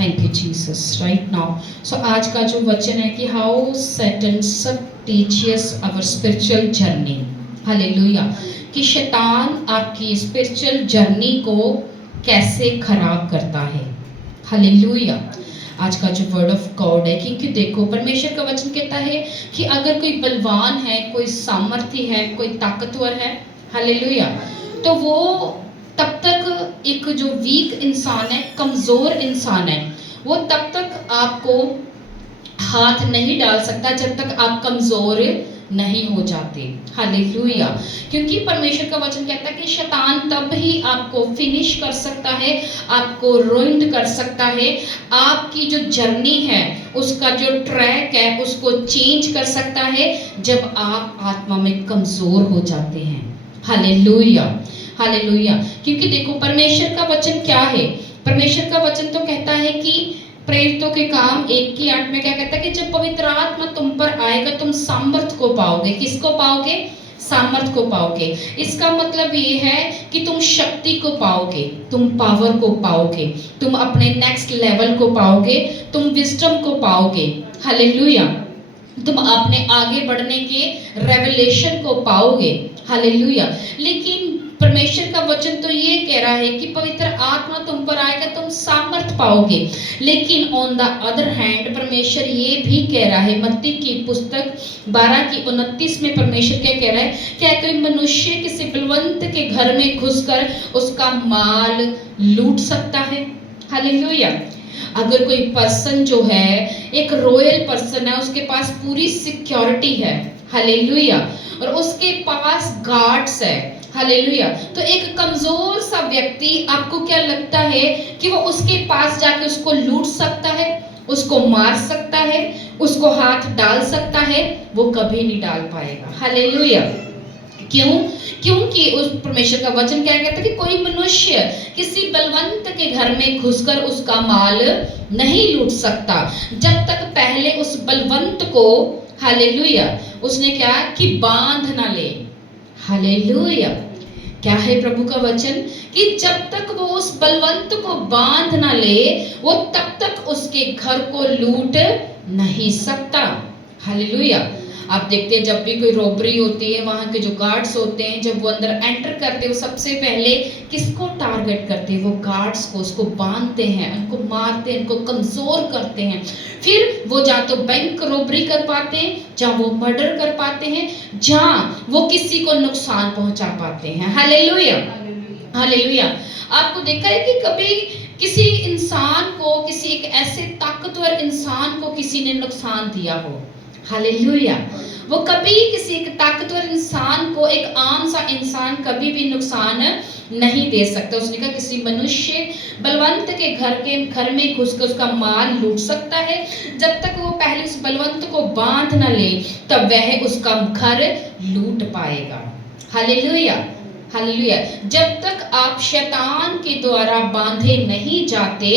Thank you Jesus right now. So आज का जो वचन है कि how Satan sabotages our spiritual journey. Hallelujah. कि शैतान आपकी स्पिरिचुअल जर्नी को कैसे खराब करता है। हालेलुया। आज का जो वर्ड ऑफ गॉड है, क्योंकि देखो परमेश्वर का वचन कहता है कि अगर कोई बलवान है, कोई सामर्थी है, कोई ताकतवर है, हालेलुया, तो वो तब तक एक जो वीक इंसान है, कमजोर इंसान है, वो तब तक आपको हाथ नहीं डाल सकता जब तक आप कमजोर नहीं हो जाते। हालेलुया। क्योंकि परमेश्वर का वचन कहता है कि शैतान तब ही आपको फिनिश कर सकता है, आपको रुइंड कर सकता है, आपकी जो जर्नी है, उसका जो ट्रैक है, उसको चेंज कर सकता है जब आप आत्मा में कमजोर हो जाते हैं। हालेलुया। हालेलुया। क्योंकि देखो परमेश्वर का वचन क्या है, परमेश्वर का वचन तो कहता है कि प्रेरितों के काम 1:8 में क्या कहता है कि जब पवित्र आत्मा तुम पर आएगा तुम सामर्थ को पाओगे। किसको पाओगे? सामर्थ को पाओगे। इसका मतलब ये है कि तुम शक्ति को पाओगे, तुम पावर को पाओगे, तुम अपने नेक्स्ट लेवल को पाओगे, तुम विजडम को पाओगे। हालेलुया। तुम अपने आगे बढ़ने के रेवलेशन को पाओगे। हालेलुया। लेकिन परमेश्वर का वचन तो ये कह रहा है कि पवित्र आत्मा तुम पर आएगा तुम सामर्थ पाओगे। लेकिन ऑन द अदर हैंड परमेश्वर ये भी कह रहा है, मत्ती की पुस्तक 12:29 में परमेश्वर क्या कह रहा है, क्या कोई मनुष्य किसी बलवंत के घर में घुसकर उसका माल लूट सकता है? हालेलुया। अगर कोई पर्सन जो है एक रॉयल पर्सन है, उसके पास पूरी सिक्योरिटी है, हालेलुया, और उसके पास गार्ड्स है, हालेलुया, तो एक कमजोर सा व्यक्ति आपको क्या लगता है कि वो उसके पास जाके उसको लूट सकता है, उसको मार सकता है, उसको हाथ डाल सकता है? वो कभी नहीं डाल पाएगा। हालेलुया। क्यों? क्योंकि उस परमेश्वर का वचन क्या कहता है कि कोई मनुष्य किसी बलवंत के घर में घुसकर उसका माल नहीं लूट सकता जब तक पहले उस बलवंत को, हालेलुया, उसने क्या कि बांध ना ले। हालेलुया। क्या है प्रभु का वचन कि जब तक वो उस बलवंत को बांध ना ले वो तब तक उसके घर को लूट नहीं सकता। हालेलुया। आप देखते हैं जब भी कोई रॉबरी होती है, वहां के जो गार्ड्स होते हैं, जब वो अंदर एंटर करते हैं वो सबसे पहले किसको टारगेट करते हैं? वो गार्ड्स को, उसको बांधते हैं, उनको मारते हैं, उनको कमजोर करते हैं। फिर वो जहाँ तो बैंक रॉबरी कर पाते हैं, जहाँ वो मर्डर कर पाते हैं, जहाँ वो किसी को नुकसान पहुंचा पाते हैं। हालेलुया। हालेलुया। आपको देखा है कि कभी किसी इंसान को, किसी एक ऐसे ताकतवर इंसान को किसी ने नुकसान दिया हो? हालेलुया। वो कभी किसी एक ताकतवर इंसान को, एक आम सा इंसान कभी भी नुकसान नहीं दे सकता। उसने कहा किसी मनुष्य बलवंत के घर में घुसकर उसका माल लूट सकता है, जब तक वो पहले उस बलवंत को बांध न ले तब वह उसका घर लूट पाएगा। हालेलुया। हालेलुया। जब तक आप शैतान के द्वारा बांधे नहीं जाते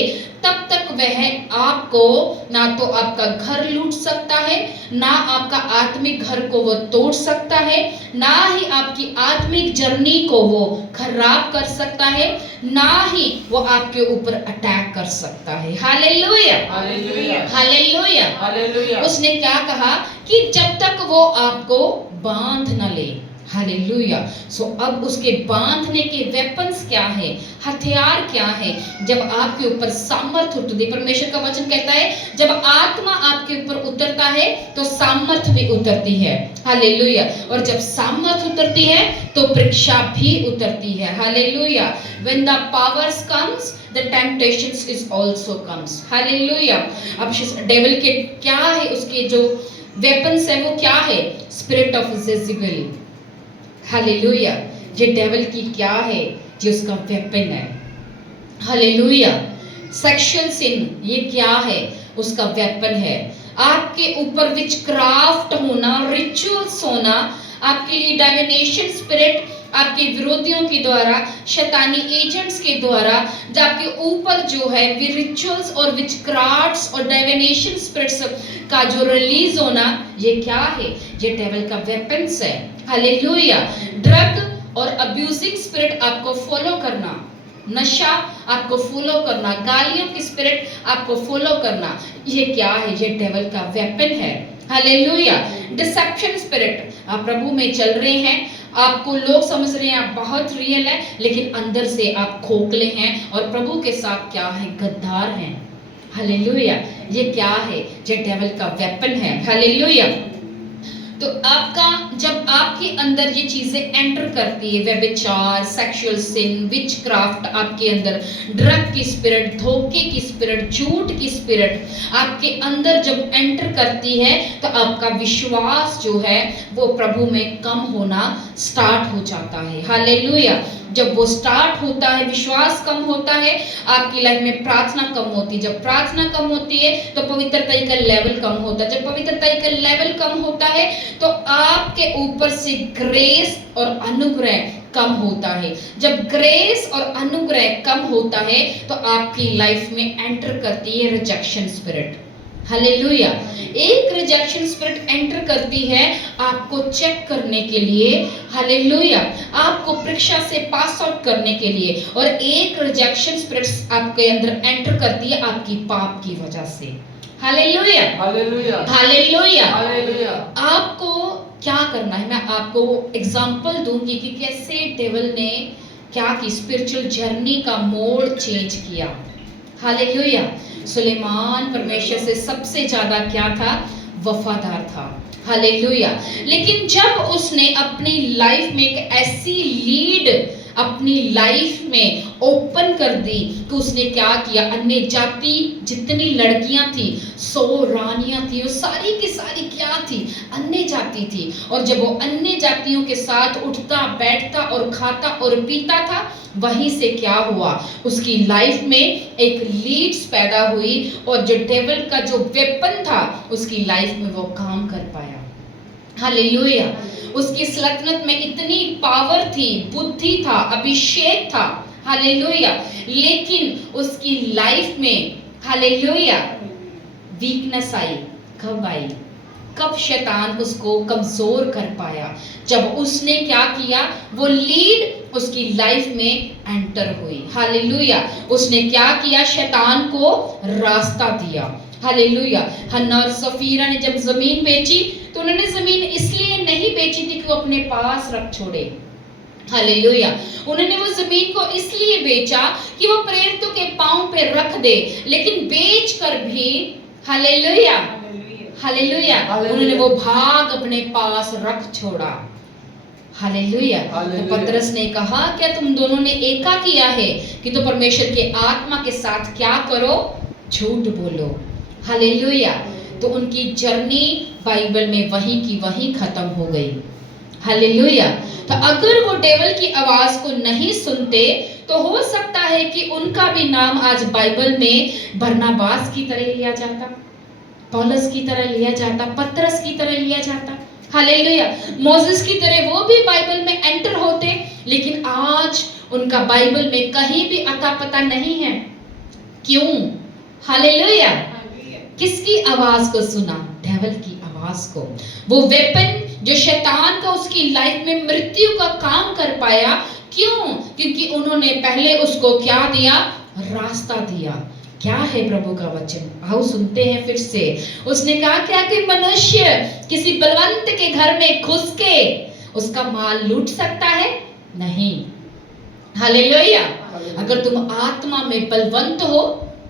तब तक वह आपको ना तो आपका घर लूट सकता है, ना आपका आत्मिक घर को वो तोड़ सकता है, ना ही आपकी आत्मिक जर्नी को वो खराब कर सकता है, ना ही वो आपके ऊपर अटैक कर सकता है। हालेलुया। हालेलुया। हालेलुया। हालेलुया। उसने क्या कहा कि जब तक वो आपको बांध न ले। हालेलुया। सो अब उसके बांधने के वेपन्स क्या है, हथियार क्या है? जब आपके ऊपर सामर्थ उतरती, परमेश्वर का वचन कहता है जब आत्मा आपके ऊपर उतरता है तो सामर्थ भी उतरती है। हालेलुया। और जब सामर्थ उतरती है तो परीक्षा भी उतरती है। Hallelujah. When the powers comes, the temptations is also comes. Hallelujah. अब डेविल के क्या है, उसके जो वेपन्स है वो क्या है? Spirit of Jezebel. हालेलुया। ये डेविल की क्या है? जो उसका वेपन है। हालेलुया। सेक्सुअल सिन, ये क्या है? उसका वेपन है। आपके ऊपर विचक्राफ्ट होना, रिचुअल्स होना, आपके लिए डायविनेशन स्पिरिट, आपके विरोधियों के द्वारा, शैतानी एजेंट्स के द्वारा जो आपके ऊपर जो है रिचुअल्स और विचक्राफ्ट्स और डायविनेशन स्पिरिट्स का जो रिलीज होना, ये क्या है? ये डेविल का वेपन्स है। हालेलुया। ड्रग और अब्यूजिंग स्पिरिट आपको फॉलो करना, नशा आपको फॉलो करना, गालियों की स्पिरिट आपको फॉलो करना, ये क्या है? ये डेविल का वेपन है। हालेलुया। डिसेप्शन स्पिरिट, आप प्रभु में चल रहे हैं, आपको लोग समझ रहे हैं आप बहुत रियल है, लेकिन अंदर से आप खोखले हैं और प्रभु के साथ क्या है? गद्दार हैं। हालेलुया। ये क्या है? ये डेविल का वेपन है। हालेलुया। तो आपका जब आपके अंदर ये चीजें एंटर करती है, व्यभिचार, सेक्सुअल सिन, विचक्राफ्ट आपके अंदर, ड्रग की स्पिरिट, धोखे की स्पिरिट, झूठ की स्पिरिट आपके अंदर जब एंटर करती है, तो आपका विश्वास जो है वो प्रभु में कम होना स्टार्ट हो जाता है। हालेलुया। जब वो स्टार्ट होता है, विश्वास कम होता है, आपकी लाइफ में प्रार्थना कम होती है। जब प्रार्थना कम होती है तो पवित्रता का लेवल कम होता है। जब पवित्रता का लेवल कम होता है तो आपके ऊपर से ग्रेस और अनुग्रह कम होता है। जब ग्रेस और अनुग्रह कम होता है तो आपकी लाइफ में एंटर करती है रिजेक्शन स्पिरिट। हालेलुया। एक रिजेक्शन स्पिरिट एंटर करती है आपको चेक करने के लिए। हालेलुया। आपको परीक्षा से पास आउट करने के लिए, और एक रिजेक्शन स्पिरिट आपके अंदर एंटर करती है आपकी पाप की वजह से। हालेलुया। हालेलुया। हालेलुया। हालेलुया। आपको क्या करना है, मैं आपको एग्जांपल दूंगी कि कैसे डेविल ने क्या की स्पिरिचुअल जर्नी का मोड चेंज किया। हालेलुया। सुलेमान परमेश्वर से सबसे ज्यादा क्या था? वफादार था। हालेलुया। लेकिन जब उसने अपनी लाइफ में एक ऐसी लीड अपनी लाइफ में ओपन कर दी कि उसने क्या किया? अन्य जाति जितनी लड़कियां थी, 100 रानियां थी, वो सारी की सारी क्या थी? अन्य जाति थी। और जब वो अन्य जातियों के साथ उठता बैठता और खाता और पीता था, वहीं से क्या हुआ? उसकी लाइफ में एक लीड्स पैदा हुई, और जो डेविल का जो वेपन था उसकी लाइफ में वो काम कर पाया। हालेलुया। उसकी सल्तनत में इतनी पावर थी, बुद्धि था, अभिषेक था। हालेलुया। लेकिन उसकी लाइफ में, हालेलुया, वीकनेस आई। कब आई? कब शैतान उसको कमजोर कर पाया? जब उसने क्या किया? वो लीड उसकी लाइफ में एंटर हुई। हालेलुया। उसने क्या किया? शैतान को रास्ता दिया। हालेलुया। हन्ना और सफीरा ने जब जमीन बेची तो उन्होंने जमीन इसलिए नहीं बेची थी कि वो अपने पास रख छोड़े। हालेलुया। उन्होंने वो जमीन को इसलिए बेचा कि वो प्रेरितों के पांव पे रख दे, लेकिन बेच कर भी, हालेलुया, हालेलुया, उन्होंने वो भाग अपने पास रख छोड़ा। हालेलुया। तो पतरस ने कहा, क्या तुम दोनों ने एका किया है कि तो परमेश्वर के आत्मा के साथ क्या करो? झूठ बोलो। हालेलुया। तो उनकी जर्नी बाइबल में वहीं की वहीं खत्म हो गई। हालेलुया। तो अगर वो डेविल की आवाज को नहीं सुनते तो हो सकता है कि उनका भी नाम आज बाइबल में बरनबास की तरह लिया जाता, पौलुस की तरह लिया जाता, पतरस की तरह लिया जाता। हालेलुया। मोसेस की तरह वो भी बाइबल में एंटर होते, लेकिन आज उनका बाइबल में कहीं भी अता पता नहीं है। क्यों? हालेलुया। किसकी आवाज को सुना? डेविल की आवाज को। वो वेपन जो शैतान का उसकी लाइफ में मृत्यु का काम कर पाया, क्यों? क्योंकि उन्होंने पहले उसको क्या दिया? रास्ता दिया। क्या है प्रभु का वचन? आओ सुनते हैं फिर से। उसने कहा, क्या कोई मनुष्य किसी बलवंत के घर में घुस के उसका माल लूट सकता है? नहीं। हालेलुया। अगर तुम आत्मा में बलवंत हो,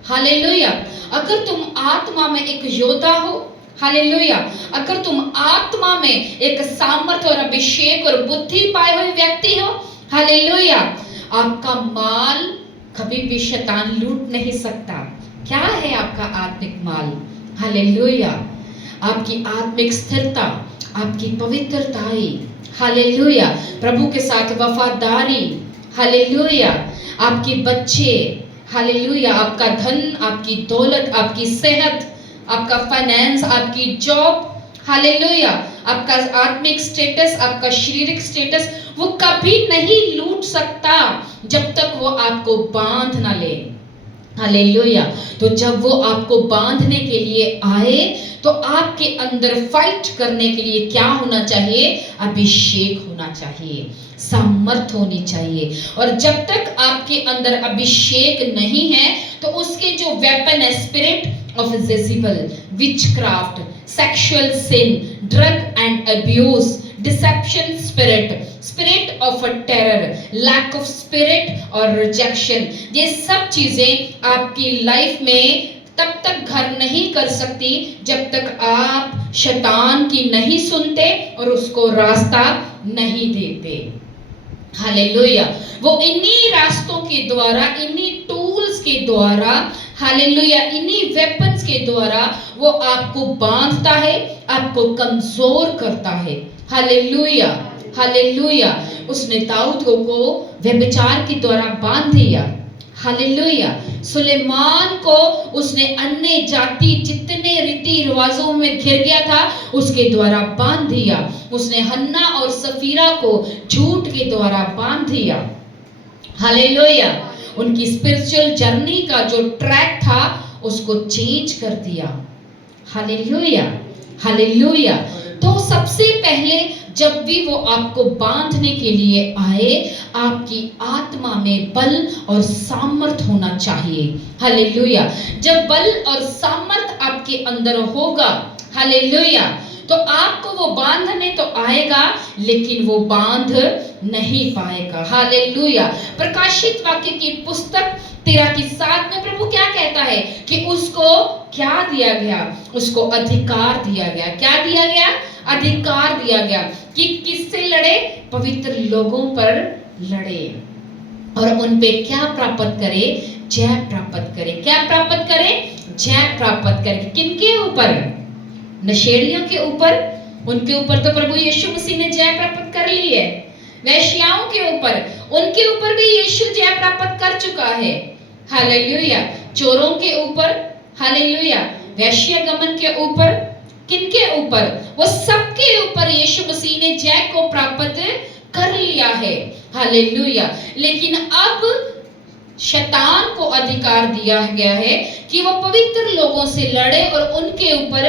हालेलुया, अगर तुम आत्मा में एक योद्धा हो, हालेलुया, अगर तुम आत्मा में एक सामर्थ और अभिषेक और बुद्धि पाए हुए व्यक्ति हो, हालेलुया, आपका माल कभी भी शैतान लूट नहीं सकता। क्या है आपका आत्मिक माल? हालेलुया। आपकी आत्मिक स्थिरता, आपकी पवित्रताई, हालेलुया, प्रभु के साथ वफादारी, हालेलुया, आपके बच्चे, हालेलुया, आपका धन, आपकी दौलत, आपकी सेहत, आपका फाइनेंस, आपकी जॉब, हालेलुया, आपका आत्मिक स्टेटस, आपका शारीरिक स्टेटस, वो कभी नहीं लूट सकता जब तक वो आपको बांध ना ले। हालेलुया। तो जब वो आपको बांधने के लिए आए तो आपके अंदर फाइट करने के लिए क्या होना चाहिए? अभिषेक होना चाहिए, सामर्थ होनी चाहिए। और जब तक आपके अंदर अभिषेक नहीं है तो उसके जो वेपन है, spirit of Jezebel, witchcraft, sexual sin, drug and abuse, deception spirit, spirit of terror, lack of spirit और रिजेक्शन, ये सब चीजें आपकी लाइफ में तब तक घर नहीं कर सकती जब तक आप शैतान की नहीं सुनते और उसको रास्ता नहीं देते। हालेलुया। वो इन्हीं रास्तों के द्वारा, इन्हीं टूल्स के द्वारा, हालेलुया, इन्हीं वेपन्स के द्वारा वो आपको बांधता है, आपको कमजोर करता है। Hallelujah, hallelujah. उसने दाऊद को व्यभिचार के द्वारा बांध दिया। हालेलुया। सुलेमान को उसने अन्य जाति जितने रीति रिवाजों में घिर गया था उसके द्वारा बांध दिया। उसने हन्ना और सफीरा को झूठ के द्वारा बांध दिया। हालेलुया। उनकी स्पिरिचुअल जर्नी का जो ट्रैक था उसको चेंज कर दिया। Hallelujah, hallelujah. तो सबसे पहले जब भी वो आपको बांधने के लिए आए, आपकी आत्मा में बल और सामर्थ होना चाहिए। हालेलुया। जब बल और सामर्थ आपके अंदर होगा, हालेलुया, तो आपको वो बांधने तो आएगा लेकिन वो बांध नहीं पाएगा। हालेलुया। प्रकाशित वाक्य की पुस्तक 13:7 में प्रभु क्या कहता है कि उसको क्या दिया गया? उसको अधिकार दिया गया। क्या दिया गया? अधिकार दिया गया कि किससे लड़े? पवित्र लोगों पर लड़े और उन पे क्या प्राप्त करे? जय प्राप्त करे। क्या प्राप्त करे? जय प्राप्त करे। किनके ऊपर? नशेड़ियों के ऊपर। उनके ऊपर तो प्रभु यीशु मसीह ने जय प्राप्त कर ली है। वैश्याओं के ऊपर, उनके ऊपर भी यीशु जय प्राप्त कर चुका है। हालेलुया। चोरों के ऊपर, हालेलुया, वैश्यगमन के ऊपर, किनके ऊपर? वो सबके ऊपर यीशु मसीह ने जय को प्राप्त कर लिया है। हालेलुया। लेकिन अब शैतान को अधिकार दिया गया है कि वो पवित्र लोगों से लड़े और उनके ऊपर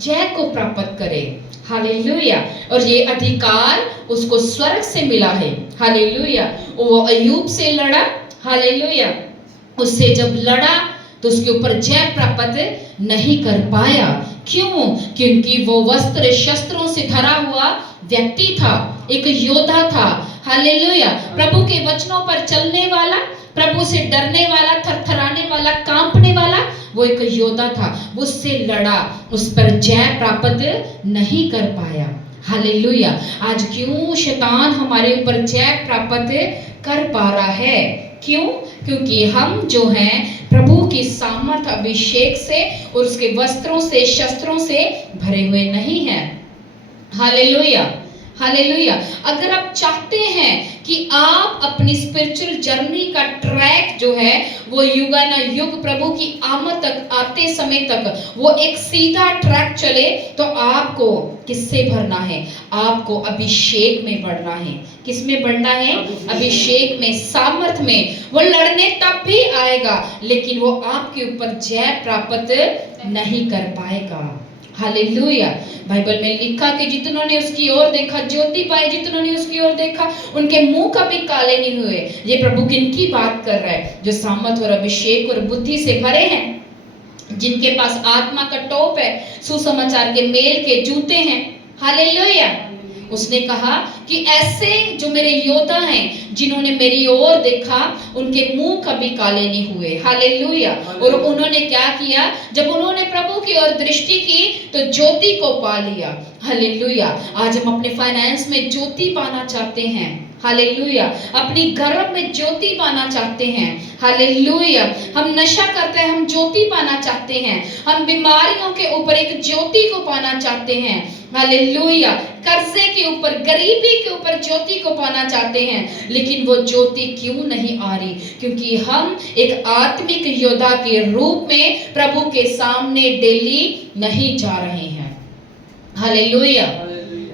जय को प्राप्त करे। हालेलुया। और ये अधिकार उसको स्वर्ग से मिला है। हालेलुया। वो अय्यूब से लड़ा। हालेलुया। उससे जब लड़ा तो उसके ऊपर जय प्राप्त नहीं कर पाया। क्यों? क्योंकि वो वस्त्र शस्त्रों से धरा हुआ व्यक्ति था, एक योद्धा था। हालेलुया। प्रभु के वचनों पर चलने वाला, प्रभु से डरने वाला, थरथराने वाला, कांपने वाला, वो एक योद्धा था। उससे लड़ा, उस पर जय प्राप्त नहीं कर पाया। हालेलुया। आज क्यों शैतान हमारे ऊपर जय प्राप्त कर पा रहा है? क्यों? क्योंकि हम जो हैं प्रभु की सामर्थ अभिषेक से और उसके वस्त्रों से, शस्त्रों से भरे हुए नहीं हैं। Hallelujah, hallelujah. अगर आप चाहते हैं कि आप अपनी स्पिरिचुअल जर्नी का ट्रैक जो है वो युगानुयुग प्रभु की आमद तक आते समय तक वो एक सीधा ट्रैक चले, तो आपको किससे भरना है? आपको अभिषेक में बढ़ना है। किस में बढ़ना है? अभिषेक में, सामर्थ में। वो लड़ने तब भी आएगा लेकिन वो आपके ऊपर जय प्राप्त नहीं कर पाएगा। हालेलुया। बाइबल में लिखा कि जितनों ने उसकी ओर देखा ज्योति पाए, जितनों ने उसकी ओर देखा उनके मुंह कभी काले नहीं हुए। ये प्रभु किनकी बात कर रहा है? जो सामर्थ और अभिषेक और बुद्धि से भरे हैं, जिनके पास आत्मा का टोप है, सुसमाचार के मेल के जूते हैं। हालेलुया। उसने कहा कि ऐसे जो मेरे योद्धा हैं जिन्होंने मेरी ओर देखा उनके मुंह कभी काले नहीं हुए। हालेलुया। और उन्होंने क्या किया? जब उन्होंने प्रभु की ओर दृष्टि की तो ज्योति को पा लिया। हालेलुया। आज हम अपने फाइनेंस में ज्योति पाना चाहते हैं। हालेलुया। अपनी गर्भ में ज्योति पाना चाहते हैं। हालेलुया। हम नशा करते हैं, हम ज्योति पाना चाहते हैं। हम बीमारियों के ऊपर एक ज्योति को पाना चाहते हैं। हालेलुया। कर्जे के ऊपर, गरीबी के ऊपर ज्योति को पाना चाहते हैं, लेकिन वो ज्योति क्यों नहीं आ रही? क्योंकि हम एक आत्मिक योद्धा के रूप में प्रभु के सामने डेली नहीं जा रहे हैं। Hallelujah,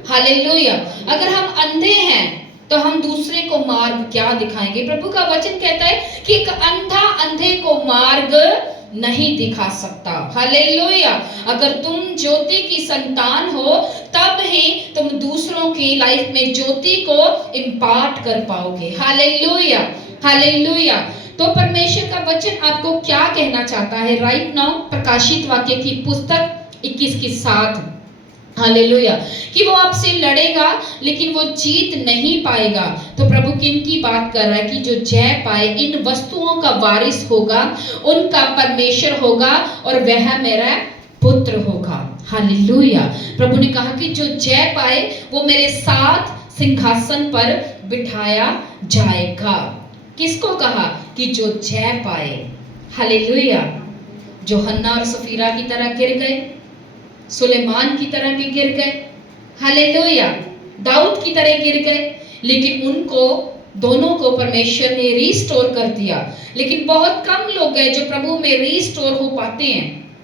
hallelujah. अगर हम अंधे हैं, तो हम दूसरे को मार्ग क्या दिखाएंगे? प्रभु का वचन कहता है कि एक अंधा अंधे को मार्ग नहीं दिखा सकता। हालेलुया। अगर तुम ज्योति की संतान हो तब ही तुम दूसरों की लाइफ में ज्योति को इम्पार्ट कर पाओगे। Hallelujah, hallelujah. तो परमेश्वर का वचन आपको क्या कहना चाहता है राइट नाउ? प्रकाशित वाक्य की पुस्तक 21 की 7, हालेलुया, कि वो आपसे लड़ेगा लेकिन वो जीत नहीं पाएगा। तो प्रभु किन की बात कर रहा है? कि जो जय पाए, इन वस्तुओं का वारिस होगा, उनका परमेश्वर होगा और वह मेरा पुत्र होगा। हालेलुया। प्रभु ने कहा कि जो जय पाए वो मेरे साथ सिंहासन पर बिठाया जाएगा। किसको कहा? कि जो जय पाए। हालेलुया। जो हन्ना और सफीरा की तरह गिर गए, सुलेमान की तरह भी गिर गए, हालेलुया, दाऊद की तरह गिर गए, लेकिन उनको दोनों को परमेश्वर ने रिस्टोर कर दिया। लेकिन बहुत कम लोग हैं जो प्रभु में रिस्टोर हो पाते हैं।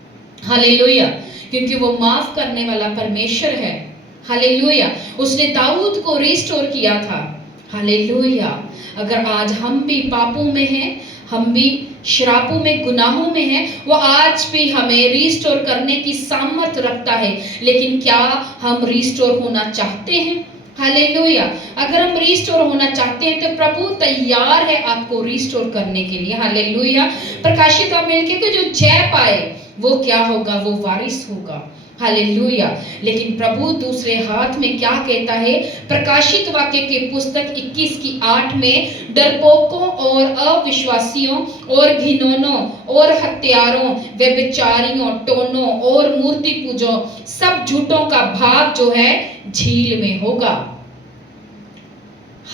हालेलुया, क्योंकि वो माफ करने वाला परमेश्वर है। हालेलुया। उसने दाऊद को रिस्टोर किया था। हालेलुया। अगर आज हम भी पापों में हैं, हम भी श्रापों में, गुनाहों में हैं, वो आज भी हमें रिस्टोर करने की सामर्थ्य रखता है। लेकिन क्या हम रिस्टोर होना चाहते हैं? हालेलुया। अगर हम रिस्टोर होना चाहते हैं तो प्रभु तैयार है आपको रिस्टोर करने के लिए। हालेलुया। प्रकाशित वाक्य के जो जय पाए वो क्या होगा? वो वारिस होगा। हालेलुया। लेकिन प्रभु दूसरे हाथ में क्या कहता है? प्रकाशित वाक्य के पुस्तक 21 की 8 में, डरपोकों और अविश्वासियों और घिनौनों और हत्यारों, व्यभिचारियों, टोनों और मूर्ति पूजों सब झूठों का भाग जो है झील में होगा।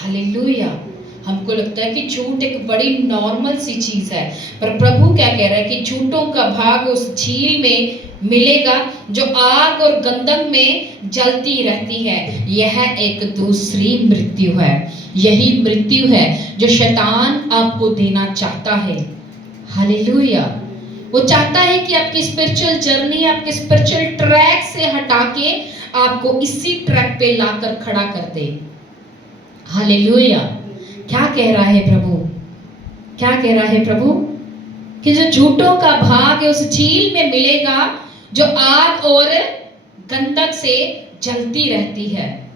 हालेलुया। हमको लगता है कि झूठ एक बड़ी नॉर्मल सी चीज है, पर प्रभु क्या कह रहा है? कि झूठों का भाग उस झील में मिलेगा जो आग और गंधक में जलती रहती है। यह एक दूसरी मृत्यु है। यही मृत्यु है जो शैतान आपको देना चाहता है। हालेलुया। वो चाहता है कि आपकी स्पिरिचुअल जर्नी, आपके स्पिरिचुअल ट्रैक से हटा के आपको इसी ट्रैक पे लाकर खड़ा कर दे। हालेलुया। क्या कह रहा है प्रभु? क्या कह रहा है प्रभु? कि जो झूठों का भाग है उस झील में मिलेगा जो आग और गंधक से जलती रहती है।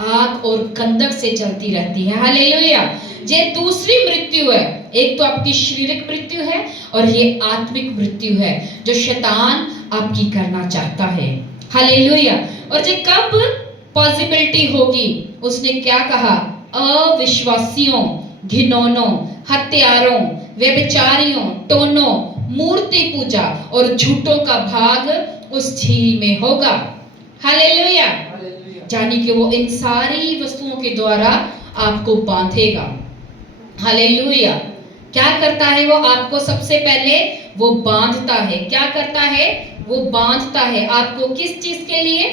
आग और गंधक से जलती रहती है। हालेलुया। ये दूसरी मृत्यु है। एक तो आपकी शारीरिक मृत्यु है और ये आत्मिक मृत्यु है जो शैतान आपकी करना चाहता है। हालेलुया। और ये कब पॉसिबिलिटी होगी? उसने क्या कहा? अविश्वासियों, घिनौनों, हत्यारों, व्यभिचारियों, टोनों, मूर्ति पूजा और झूठों का भाग उस झील में होगा। हालेलुया। यानी कि वो इन सारी वस्तुओं के द्वारा आपको बांधेगा। हालेलुया। क्या करता है वो? आपको सबसे पहले वो बांधता है। क्या करता है? वो बांधता है आपको। किस चीज के लिए?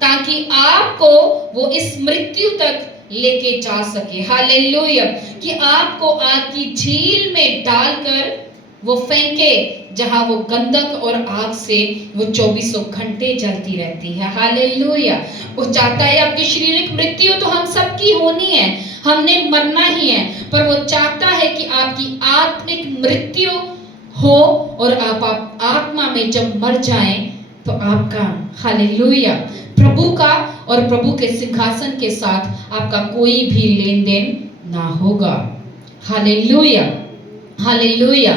ताकि आपको वो इस मृत्यु तक लेके जा सके। हालेलुया। कि आपको आग की झील में डालकर वो फेंके जहां वो गंधक और आग से वो 24 घंटे जलती रहती है। हालेलुया। वो चाहता है आपकी शारीरिक मृत्यु तो हम सबकी होनी है, हमने मरना ही है, पर वो चाहता है कि आपकी आत्मिक मृत्यु हो और आप आत्मा में जब मर जाएं तो आपका, हालेलुया, प्रभु का और प्रभु के सिंहासन के साथ आपका कोई भी लेन देन ना होगा। Hallelujah, hallelujah.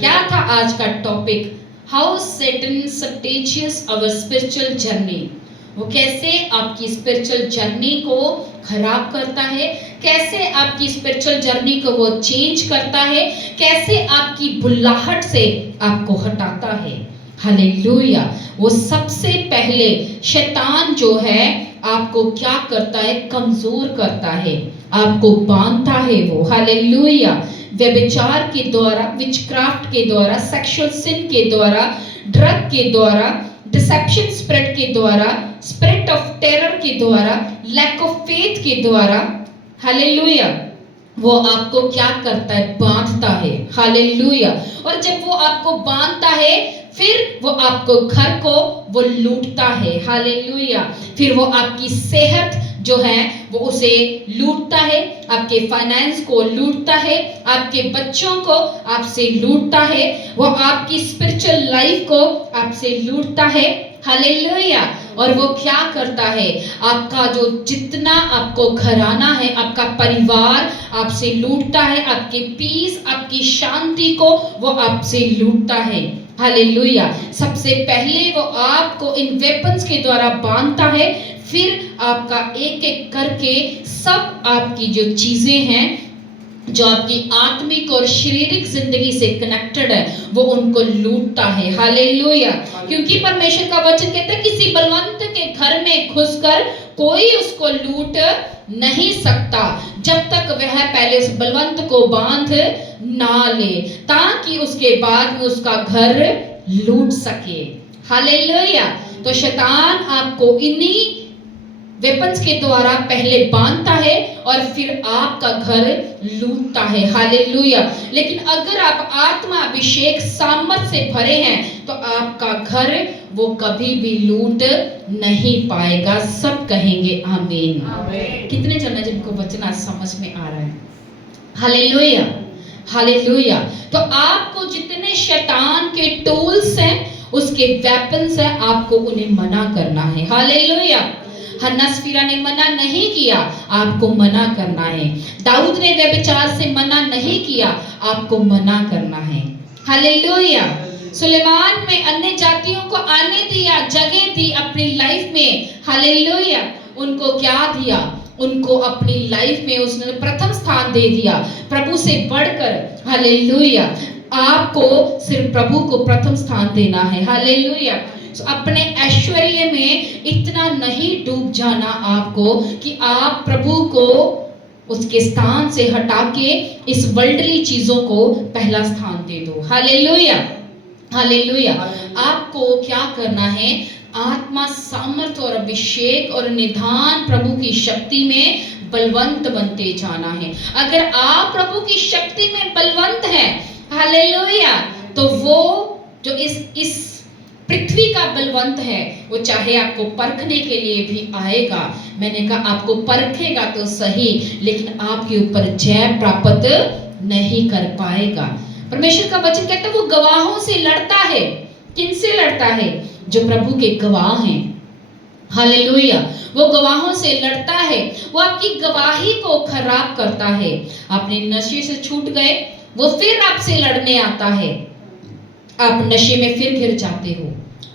क्या था आज का topic? How Satan sabotages our spiritual journey. वो कैसे आपकी स्पिरिचुअल जर्नी को खराब करता है, कैसे आपकी स्पिरिचुअल जर्नी को वो चेंज करता है, कैसे आपकी बुल्लाहट से आपको हटाता है। हालेलुया। वो सबसे पहले शैतान जो है आपको क्या करता है? कमजोर करता है, आपको बांधता है वो। हालेलुया। व्यभिचार के द्वारा, विचक्राफ्ट के द्वारा, सेक्सुअल सिन के द्वारा, ड्रग के द्वारा, डिसेप्शन स्पिरिट के द्वारा, स्पिरिट ऑफ टेरर के द्वारा, लैक ऑफ फेथ के द्वारा, हालेलुया, वो आपको क्या करता है? बांधता है। हालेलुया। और जब वो आपको बांधता है फिर वो आपको घर को वो लूटता है। हालेलुया। फिर वो आपकी सेहत जो है वो उसे लूटता है, आपके फाइनेंस को लूटता है, आपके बच्चों को आपसे लूटता है, वो आपकी स्पिरिचुअल लाइफ को आपसे लूटता है। हालेलुया। और वो क्या करता है, आपका जो जितना आपको घराना है, आपका परिवार आपसे लूटता है, आपके पीस, आपकी शांति को वो आपसे लूटता है। हालेलुया। सबसे पहले वो आपको इन वेपन्स के द्वारा बांधता है, फिर आपका एक एक करके सब आपकी जो चीजें हैं जो आपकी आत्मिक और शारीरिक जिंदगी से कनेक्टेड है वो उनको लूटता है। हालेलुया। क्योंकि परमेश्वर का वचन कहता है किसी बलवंत के घर में घुसकर कोई उसको लूट नहीं सकता जब तक वह पहले उस बलवंत को बांध ना ले, ताकि उसके बाद में उसका घर लूट सके। हालेलुया। तो शैतान आपको इन्हीं वेपन्स के द्वारा पहले बांधता है और फिर आपका घर लूटता है। हालेलुया। लेकिन अगर आप आत्मा अभिषेक सामर्थ से भरे हैं तो आपका घर वो कभी भी लूट नहीं पाएगा। सब कहेंगे आमीन। कितने जन है जिनको वचन आज समझ में आ रहा है? हालेलुया। हालेलुया। तो आपको जितने शैतान के टूल्स हैं, उसके वेपन्स हैं, आपको उन्हें मना करना है। हालेलुया। हन्ना सफीरा ने मना नहीं किया, आपको मना करना है। दाऊद ने व्यभिचार से मना नहीं किया, आपको मना करना है। हालेलुया। सुलेमान में अन्य जातियों को आने दिया, जगह दी अपनी लाइफ में। हालेलुया। उनको क्या दिया? उनको अपनी लाइफ में उसने प्रथम स्थान दे दिया, प्रभु से बढ़कर। हालेलुया। आपको सिर्फ प्रभु को प्रथम स्थान देना है। हालेलुया। अपने ऐश्वर्य में इतना नहीं डूब जाना आपको कि आप प्रभु को उसके स्थान से हटा के इस वर्ल्डली चीजों को पहला स्थान दे दो। हालेलुया। हालेलुया। आपको क्या करना है? आत्मा, सामर्थ और अभिषेक और निधान प्रभु की शक्ति में बलवंत बनते जाना है। अगर आप प्रभु की शक्ति में बलवंत हैं, हालेलुया, तो वो जो इस पृथ्वी का बलवंत है वो चाहे आपको परखने के लिए भी आएगा। मैंने कहा आपको परखेगा तो सही, लेकिन आपके ऊपर जय प्राप्त नहीं कर पाएगा। परमेश्वर का वचन कहता है वो गवाहों से लड़ता है। किन से लड़ता है? जो प्रभु के गवाह हैं। हालेलुया। वो गवाहों से लड़ता है, वो आपकी गवाही को खराब करता है। आपने नशे से छूट गए, वो फिर आपसे लड़ने आता है, आप नशे में फिर गिर जाते हो।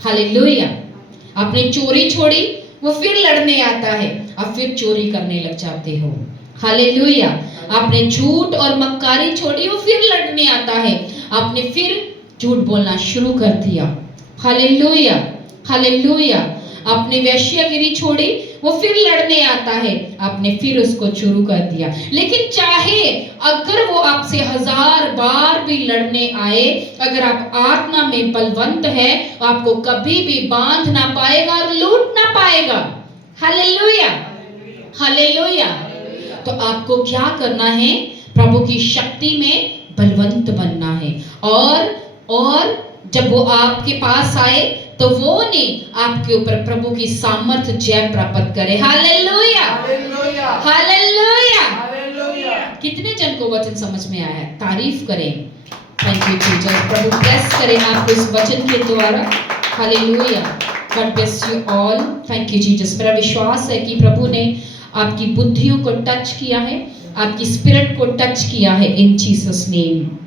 हालेलुया। आपने चोरी छोड़ी, वो फिर लड़ने आता है, आप फिर चोरी करने लग जाते हो। हालेलुया। आपने झूठ और मक्कारी छोड़ी, वो फिर लड़ने आता है, आपने फिर झूठ बोलना शुरू कर दिया। हालेलुया। हालेलुया। आपने वेश्यागिरी छोड़ी, वो फिर लड़ने आता है, आपने फिर उसको शुरू कर दिया। लेकिन चाहे अगर वो आपसे 1000 बार भी लड़ने आए, अगर आप आत्मा में बलवंत है, आपको कभी भी बांध ना पाएगा और लूट ना पाएगा। हालेलुया। हालेलुया। तो आपको क्या करना है? प्रभु की शक्ति में बलवंत बनना है। और जब वो आपके पास आए तो वो नहीं आपके ऊपर प्रभु की सामर्थ जय प्राप्त करे। हालेलुया। हालेलुया। कितने जन को वचन समझ में आया? तारीफ करें। Thank you Jesus. Prabhu bless करें आपको इस वचन के द्वारा। Hallelujah. God bless you all. Thank you Jesus. मेरा विश्वास है कि प्रभु ने आपकी बुद्धियों को टच किया है, आपकी स्पिरिट को टच किया है इन जीसस नेम।